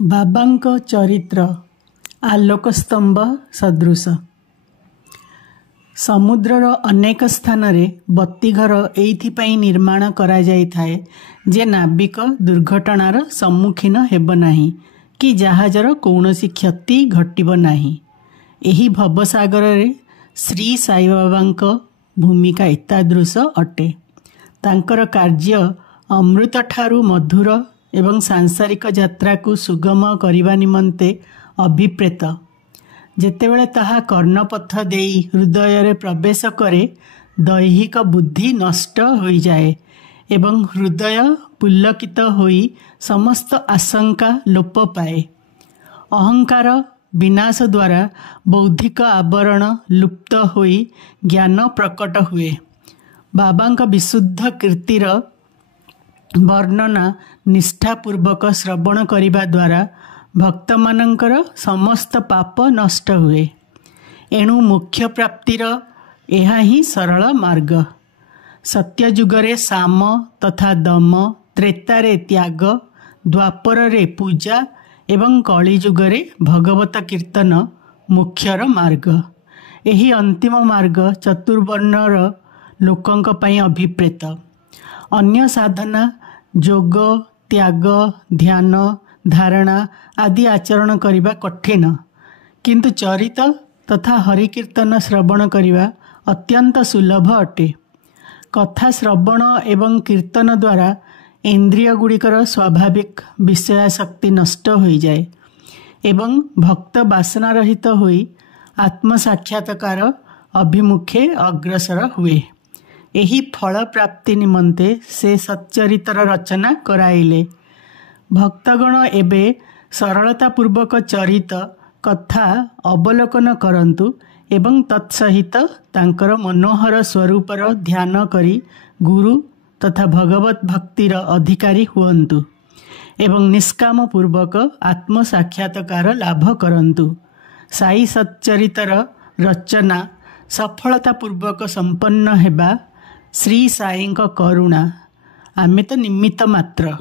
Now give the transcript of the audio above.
बाबांक चरित्र आलोकस्तंभ सदृश। समुद्रर अनेक स्थान रे बत्तीघर एइथिपाई निर्माण करा जाइथाए जे नाविक दुर्घटनार सम्मुखीन हेब नाही कि जहाजर कौनसी क्षति घटिब नाही। एही भवसागर रे श्री साई बाबांक भूमिका एतादृश अटे। तांकर कार्य अमृत ठारू मधुर एवं सांसारिक यात्रा को सुगम करने निमंते अभिप्रेत। जेतेबेले ताहा कर्णपथ देई हृदय रे प्रवेश करे दैहिक बुद्धि नष्ट हो जाए एवं हृदय पुलकित होई समस्त आशंका लोप पाए। अहंकार विनाश द्वारा बौद्धिक आवरण लुप्त होई ज्ञान प्रकट हुए। बाबांक विशुद्ध कीर्तिर वर्णना निष्ठापूर्वक श्रवण करिबा द्वारा भक्त मानंकर समस्त पाप नष्ट हुए। एणु मोक्ष प्राप्तिर एहा ही सरल मार्ग। सत्ययुगरे साम तथा दम, त्रेतारे त्याग, द्वापरे पूजा एवं कलिजुगरे भगवत कीर्तन मोक्षर मार्ग। एही अंतिम मार्ग चतुर्वर्णर लोकंक पई अभिप्रेत। अन्य साधना जोग, त्याग, ध्यान, धारणा आदि आचरण करिबा कठिन, किंतु चरित तथा हरिकीर्तन श्रवण करिबा अत्यंत सुलभ अटे। कथा श्रवण एवं कीर्तन द्वारा इंद्रिय गुड़िकर स्वाभाविक विषयाशक्ति नष्ट हो जाए एवं भक्त वासना रहित होई आत्म साक्षात्कार अभिमुखे अग्रसर हुए। एही फल प्राप्ति निमंते से सच्चरितर रचना कराइले। भक्तगण एबे सरलता पूर्वक चरित कथा अवलोकन करंतु एवं तत्सहित तांकर मनोहर स्वरूपर ध्यान करी गुरु तथा भगवत भक्तिर अधिकारी हुअन्तु एवं निष्काम पूर्वक आत्म साक्षात्कार लाभ करंतु। साई सच्चरितर रचना सफलता पूर्वक संपन्न हेबा श्री साईंक करुणा। आमे तो निमित्त मात्र।